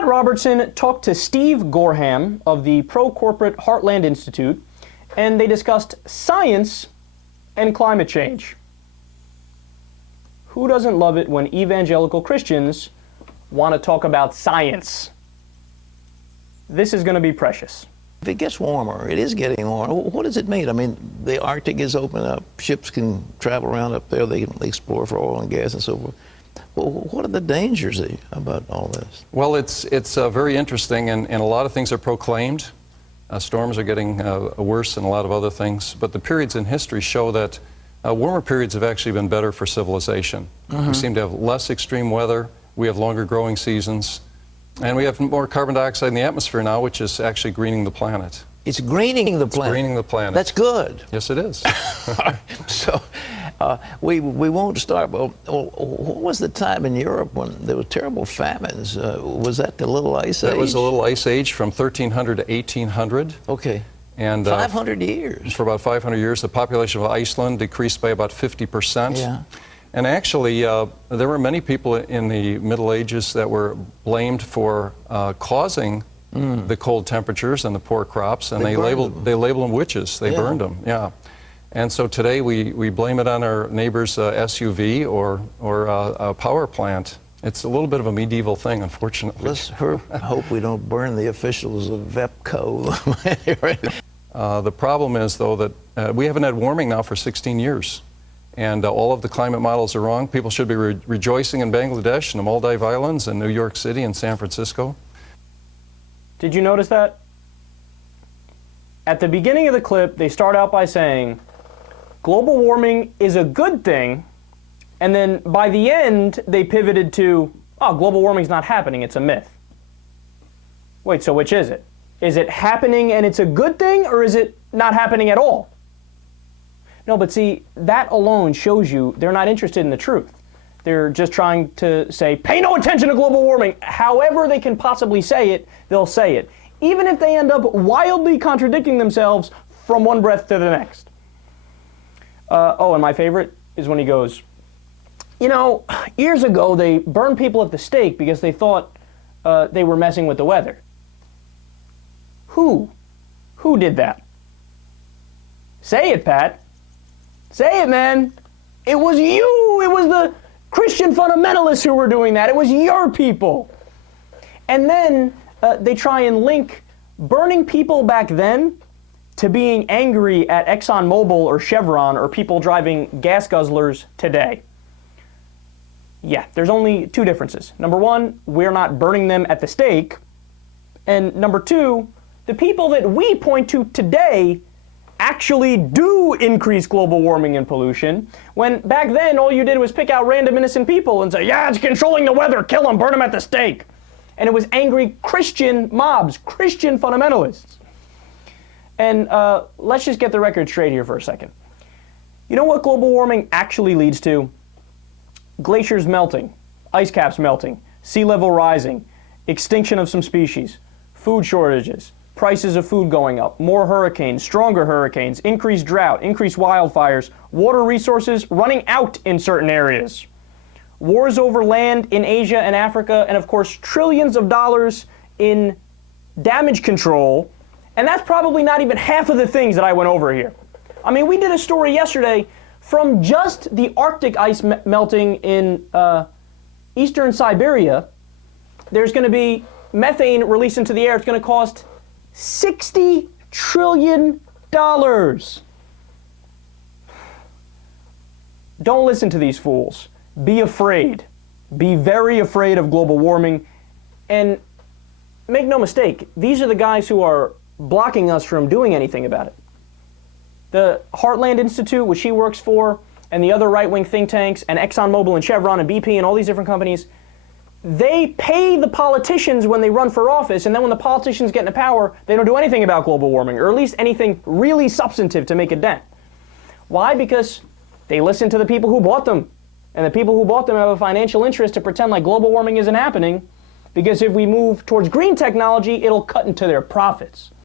Pat Robertson talked to Steve Goreham of the pro-corporate Heartland Institute, and they discussed science and climate change. Who doesn't love it when evangelical Christians want to talk about science? This is going to be precious. If it gets warmer, it is getting warmer, what does it mean? I mean, the Arctic is open up, ships can travel around up there, they can explore for oil and gas and so forth. Well, what are the dangers about all this? Well, it's very interesting, and a lot of things are proclaimed. Storms are getting worse and a lot of other things, but the periods in history show that warmer periods have actually been better for civilization. We seem to have less extreme weather, we have longer growing seasons, and we have more carbon dioxide in the atmosphere now, which is actually greening the planet. It's greening the planet? It's greening the planet. That's good. Yes, it is. So we won't start, but what was the time in Europe when there were terrible famines? Was that the Little Ice Age? That was a Little Ice Age from 1300 to 1800. Okay. And 500 years. For about 500 years, the population of Iceland decreased by about 50%. Yeah. And actually, there were many people in the Middle Ages that were blamed for causing the cold temperatures and the poor crops, and they labeled them witches. They burned them. Yeah. And so today we blame it on our neighbor's SUV or a power plant. It's a little bit of a medieval thing, unfortunately. Let's hope we don't burn the officials of VEPCO. The problem is, though, that we haven't had warming now for 16 years. And all of the climate models are wrong. People should be rejoicing in Bangladesh and the Maldive Islands and New York City and San Francisco. Did you notice that? At the beginning of the clip, they start out by saying, global warming is a good thing, and then by the end, they pivoted to, oh, global warming's not happening, it's a myth. Wait, so which is it? Is it happening and it's a good thing, or is it not happening at all? No, but see, that alone shows you they're not interested in the truth. They're just trying to say, pay no attention to global warming. However they can possibly say it, they'll say it. Even if they end up wildly contradicting themselves from one breath to the next. Oh, and my favorite is when he goes, you know, years ago they burned people at the stake because they thought they were messing with the weather. Who? Who did that? Say it, Pat. Say it, man. It was you. It was the Christian fundamentalists who were doing that. It was your people. And then they try and link burning people back then to being angry at ExxonMobil or Chevron or people driving gas guzzlers today. Yeah, there's only two differences. Number one, we're not burning them at the stake. And number two, the people that we point to today actually do increase global warming and pollution, when back then all you did was pick out random innocent people and say, yeah, it's controlling the weather, kill them, burn them at the stake. And it was angry Christian mobs, Christian fundamentalists. And let's just get the record straight here for a second. You know what global warming actually leads to? Glaciers melting, ice caps melting, sea level rising, extinction of some species, food shortages, prices of food going up, more hurricanes, stronger hurricanes, increased drought, increased wildfires, water resources running out in certain areas, wars over land in Asia and Africa, and of course trillions of dollars in damage control. And that's probably not even half of the things that I went over here. I mean, we did a story yesterday from just the Arctic ice melting in eastern Siberia. There's going to be methane released into the air. It's going to cost $60 trillion. Don't listen to these fools. Be afraid. Be very afraid of global warming. And make no mistake, these are the guys who are blocking us from doing anything about it. The Heartland Institute, which he works for, and the other right-wing think tanks, and ExxonMobil and Chevron and BP and all these different companies, they pay the politicians when they run for office, and then when the politicians get into power, they don't do anything about global warming, or at least anything really substantive to make a dent. Why? Because they listen to the people who bought them. And the people who bought them have a financial interest to pretend like global warming isn't happening, because if we move towards green technology, it'll cut into their profits.